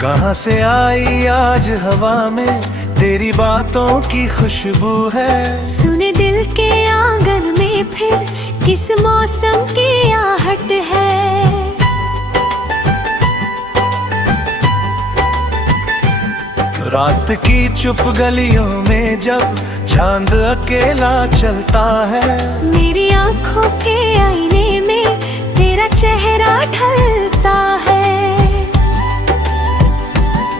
कहाँ से आई आज हवा में तेरी बातों की खुशबू है। सुन दिल के आंगन में फिर किस मौसम की आहट है। रात की चुप गलियों में जब चांद अकेला चलता है, मेरी आंखों के आईने में तेरा चेहरा ढलता है।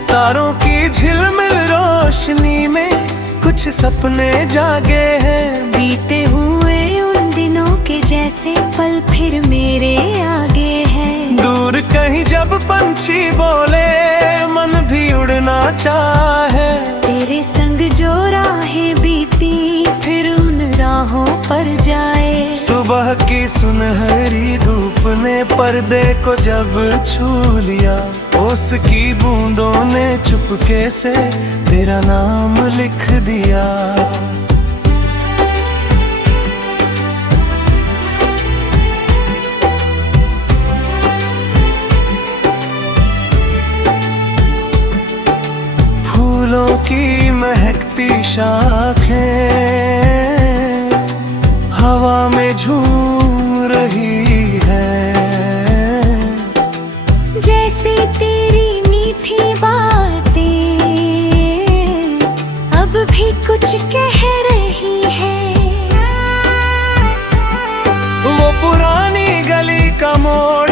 तारों की झिलमिल रोशनी में कुछ सपने जागे हैं। बीते हुए उन दिनों के जैसे पल फिर मेरे आगे हैं। दूर कहीं जब पंछी बोले मन भी उड़ना चाहे। तेरे संग जो राहें बीती फिर उन राहों पर जाए। सुबह की सुनहरी धूप ने पर्दे को जब छू लिया, ओस की बूंदों ने चुपके से तेरा नाम लिख दिया। फूलों की महकती शाखें हवा में झूम रही है। जैसे तेरी मीठी बातें अब भी कुछ कह रही है। वो पुरानी गली का मोड़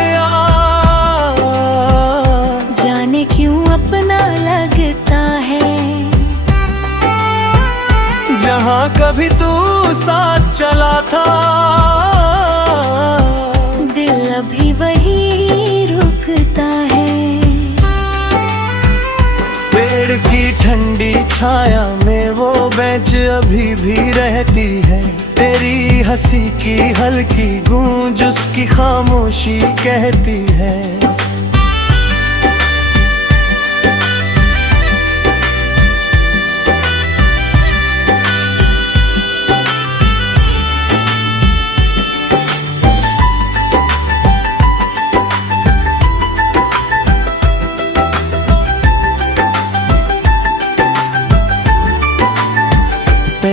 जाने क्यों अपना लगता है। जहाँ कभी तू साथ चला था, दिल अभी वही रुकता है। पेड़ की ठंडी छाया में वो बेंच अभी भी रहती है। तेरी हंसी की हल्की गूंज उसकी खामोशी कहती है।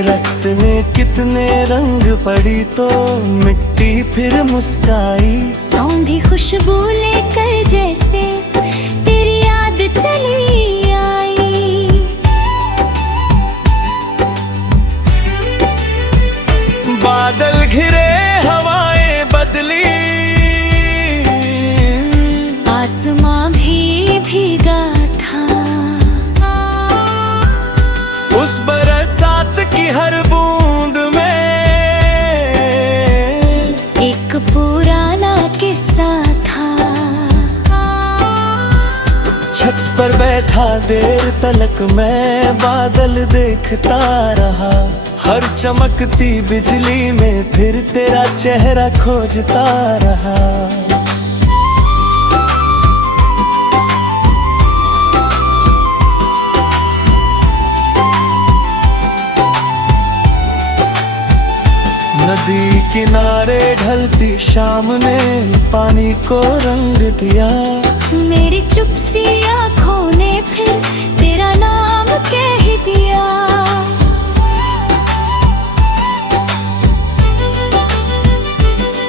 रक्त ने कितने रंग पड़ी तो मिट्टी फिर मुस्काई। सौंधी खुशबू लेकर जैसे तेरी याद चली आई। बादल घिरे हवाएं बदली, आसमां भी भीगा था। उस बरसात की हर बूंद में एक पुराना किस्सा था। छत पर बैठा देर तलक मैं बादल देखता रहा। हर चमकती बिजली में फिर तेरा चेहरा खोजता रहा। नदी किनारे ढलती शाम ने पानी को रंग दिया। मेरी चुप सी आँखों ने फिर तेरा नाम कह दिया।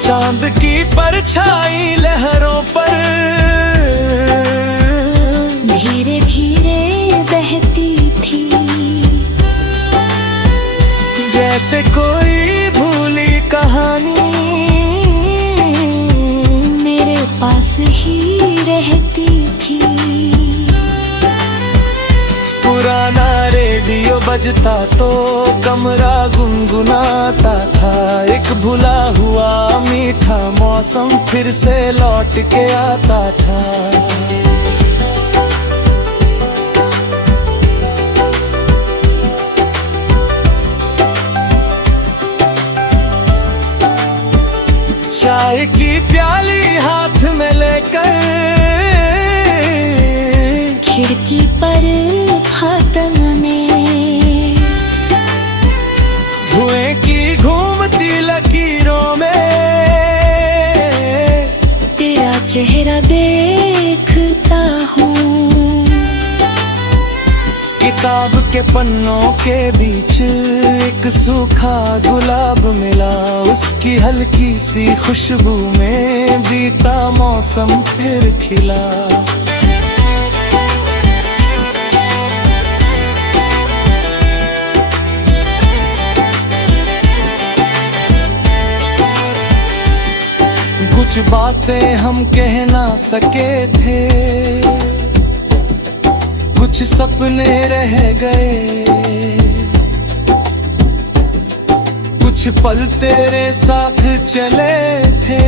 चांद की परछाई लहरों पर धीरे धीरे बहती थी। जैसे कोई भूली कहानी मेरे पास ही रहती थी। पुराना रेडियो बजता तो कमरा गुनगुनाता था। एक भुला हुआ मीठा मौसम फिर से लौट के आता था। चाय की प्याली हाथ में लेकर खिड़की पर फाटन में धुएं की घूमती लकीरों में तेरा चेहरा देखता हूँ। के पन्नों के बीच एक सूखा गुलाब मिला, उसकी हल्की सी खुशबू में बीता मौसम फिर खिला। कुछ बातें हम कह ना सके थे, कुछ सपने रह गए, कुछ पल तेरे साथ चले थे,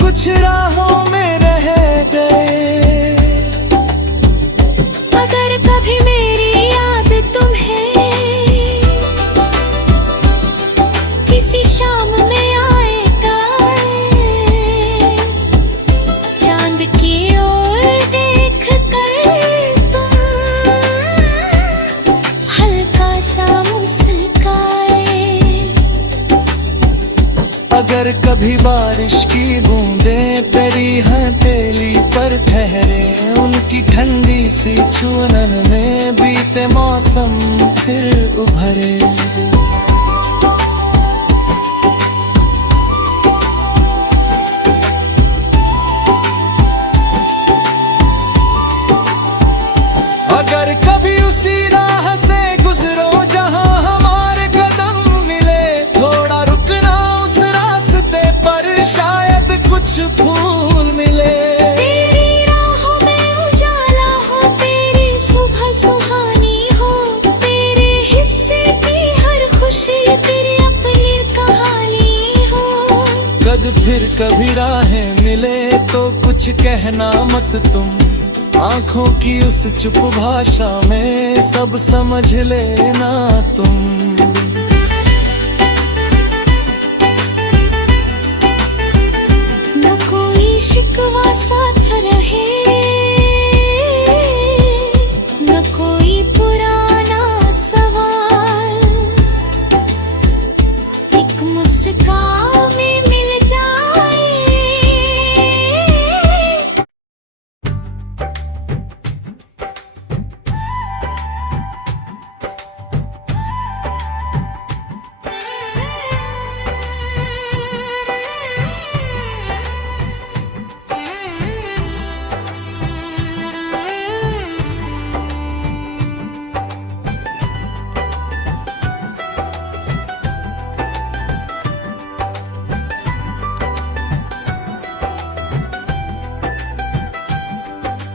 कुछ राहों में रह गए। अगर कभी मेरी याद तुम्हें किसी शाम में अगर कभी बारिश की बूंदें पड़ी हथेली पर ठहरे, उनकी ठंडी सी छूनन में बीते मौसम फिर उभरे। अगर कभी उसी राह से गुजरो जहां हमारे कदम मिले, थोड़ा रुकना उस रास्ते पर, शायद कुछ फूल मिले। तेरी राहों में उजाला हो, तेरी सुबह सुहानी हो, तेरे हिस्से की हर खुशी तेरी अपनी कहानी हो। फिर कभी राहें मिले तो कुछ कहना मत तुम, आंखों की उस चुप भाषा में सब समझ लेना तुम। न कोई शिकवा साथ रहे, न कोई पुराना सवाल, एक मुस्कान में मिल जाए।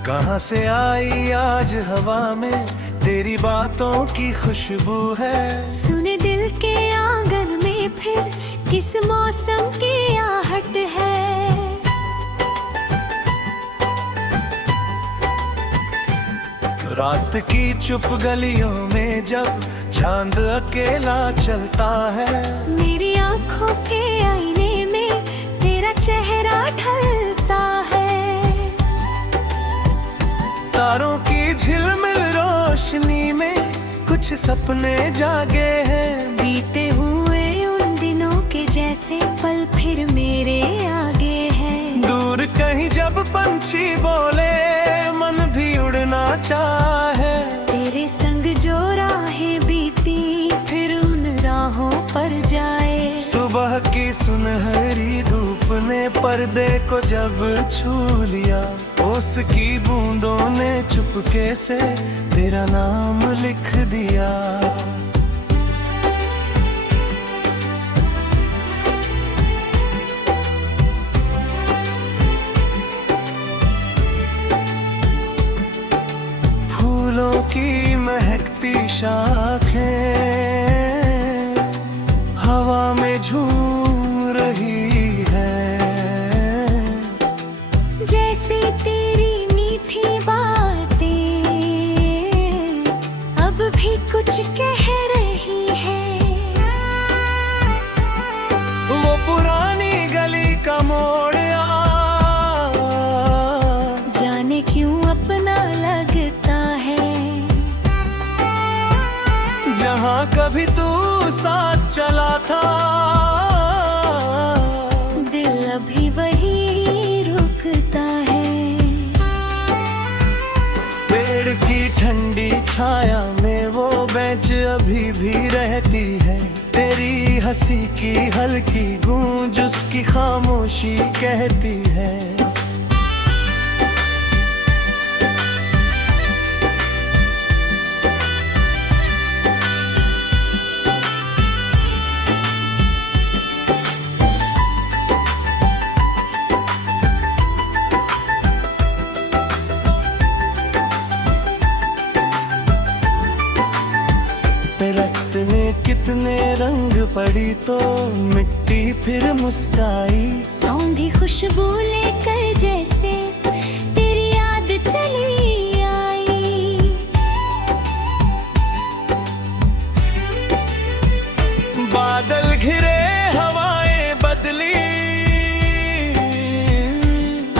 कहाँ से आई आज हवा में तेरी बातों की खुशबू है। सुन दिल के आंगन में फिर किस मौसम की आहट है। रात की चुप गलियों में जब चांद अकेला चलता है, मेरी आंखों के आईने में तेरा चेहरा ढलता है। तारों की झिलमिल रोशनी में कुछ सपने जागे हैं। बीते हुए उन दिनों के जैसे पल फिर मेरे आगे हैं। दूर कहीं जब पंछी बोले मन भी उड़ना चाहे। तेरे संग जो राहें बीती फिर उन राहों पर जाए। सुबह की सुनहरी धूप ने पर्दे को जब छू लिया, ओस की बूंदों ने चुपके से तेरा नाम लिख दिया। फूलों की महकती शाखें हवा में झूम रही है। जैसे तेरी मीठी बातें अब भी कुछ कह रही है। वो पुरानी गली का मोड़ जाने क्यों अपना लगता है। जहाँ कभी तू साथ चला था, दिल अभी वही रुकता है। छाया में वो बेंच अभी भी रहती है। तेरी हंसी की हल्की गूंज उसकी खामोशी कहती है। रक्त ने कितने रंग पड़ी तो मिट्टी फिर मुस्काई। सौंधी खुशबू लेकर जैसे तेरी याद चली आई। बादल घिरे हवाएं बदली,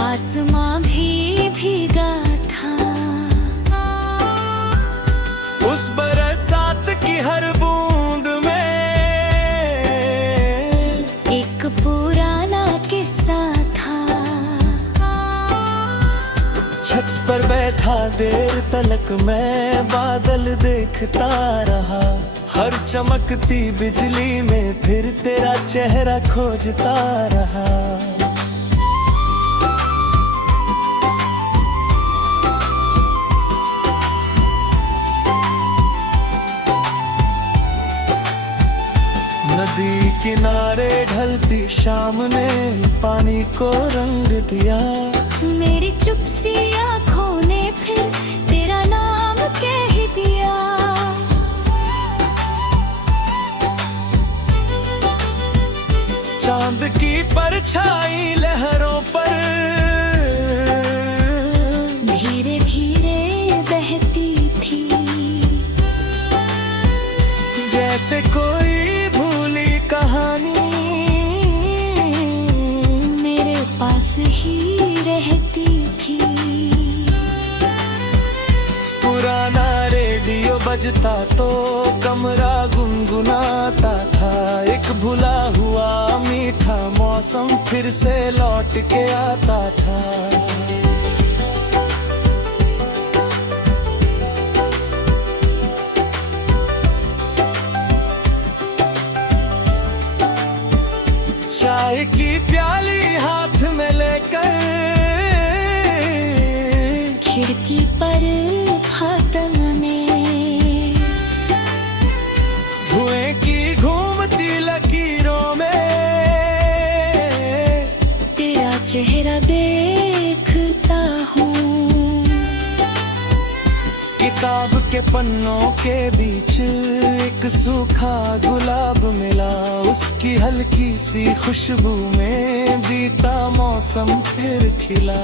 आसमां भी भीगा था। उस बरसात की हर बूंद में एक पुराना किस्सा था। छत पर बैठा देर तलक मैं बादल देखता रहा। हर चमकती बिजली में फिर तेरा चेहरा खोजता रहा। नदी किनारे ढलती शाम ने पानी को रंग दिया। मेरी चुप सी आँखों ने फिर तेरा नाम कह दिया। चांद की परछाई लहरों पर धीरे धीरे बहती थी। जैसे कोई भूली कहानी मेरे पास ही रहती थी। पुराना रेडियो बजता तो कमरा गुनगुनाता था। एक भुला हुआ मीठा मौसम फिर से लौट के आता था। चाय की प्याली हाथ में लेकर खिड़की पर फाटक में धुएं की घूमती लकीरों में तेरा चेहरा देखता हूँ। किताब के पन्नों के बीच एक सूखा गुलाब मिला। उसकी हल्की सी खुशबू में बीता मौसम फिर खिला।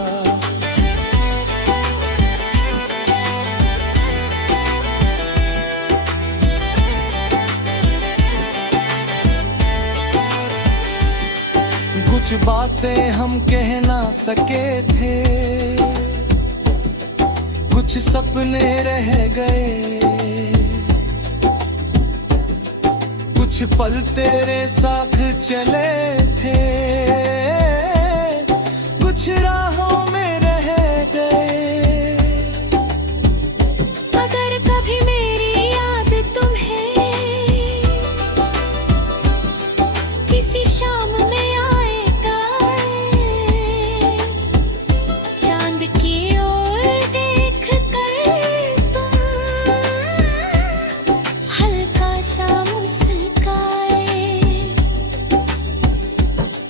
कुछ बातें हम कह ना सके थे, कुछ सपने रह गए। कुछ पल तेरे साथ चले थे, कुछ राहों में रह गए। अगर कभी मेरी याद तुम्हें किसी शाम में आए गाए, चांद की ओर देख कर तुम हल्का सा मुस्काए।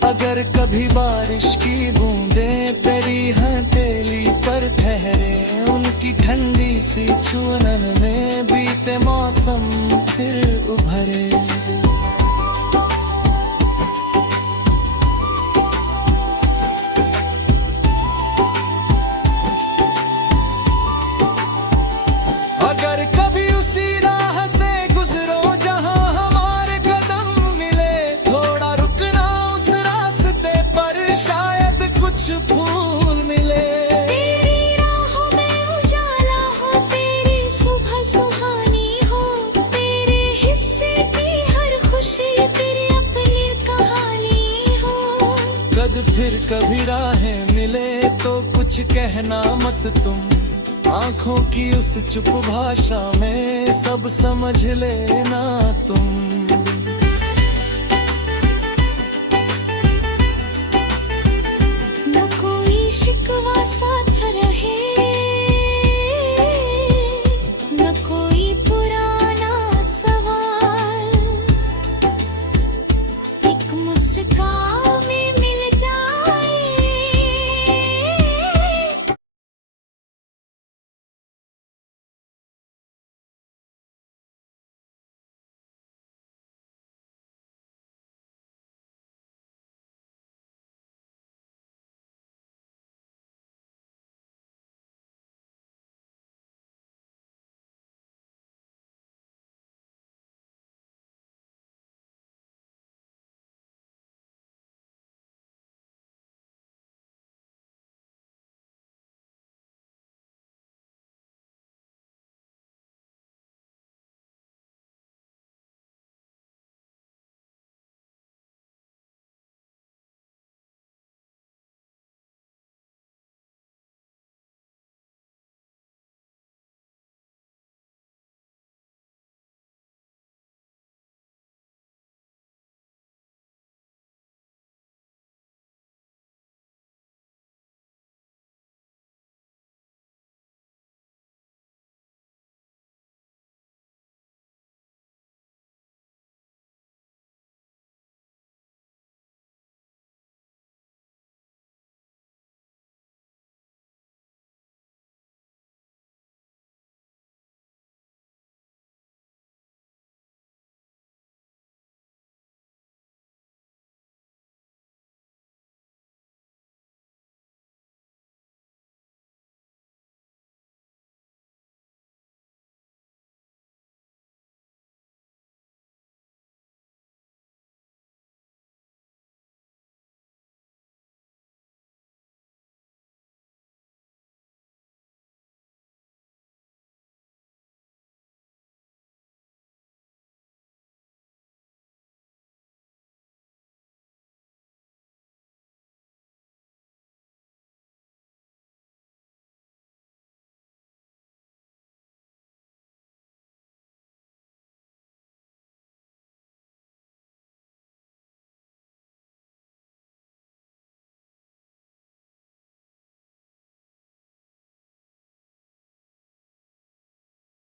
अगर कभी बारिश की बूंदें तेरी हथेली पर ठहरे, उनकी ठंडी सी छुअन में बीते मौसम फिर उभरे। अगर कभी उसी राह से गुजरो जहां हमारे कदम मिले, थोड़ा रुकना उस रास्ते पर, शायद कुछ फूल मिले। तेरी राहों में उजाला हो, तेरी सुबह सुहानी हो, तेरे हिस्से की हर खुशी तेरी अपनी कहानी हो। कद फिर कभी राहें मिले तो कुछ कहना मत तुम, आंखों की उस चुप भाषा में सब समझ लेना तुम।